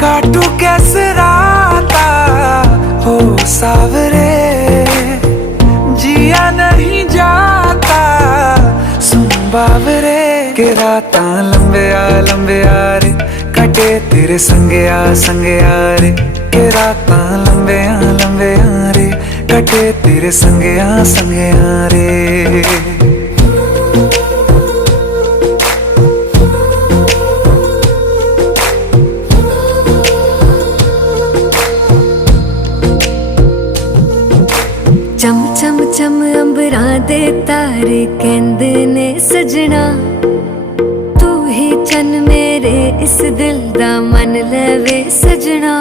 काटू कैसे राता हो सावरे, जिया नहीं जाता सुन बावरे। के राता लंबे आ रे, कटे तेरे संगे आ रे। के राता लंबे आ रे, कटे तेरे संगे आ रे। चम चम चम अंबरां दे तारे कहंदे ने सजना, तू ही चन मेरे इस दिल दा मन लवे सजना।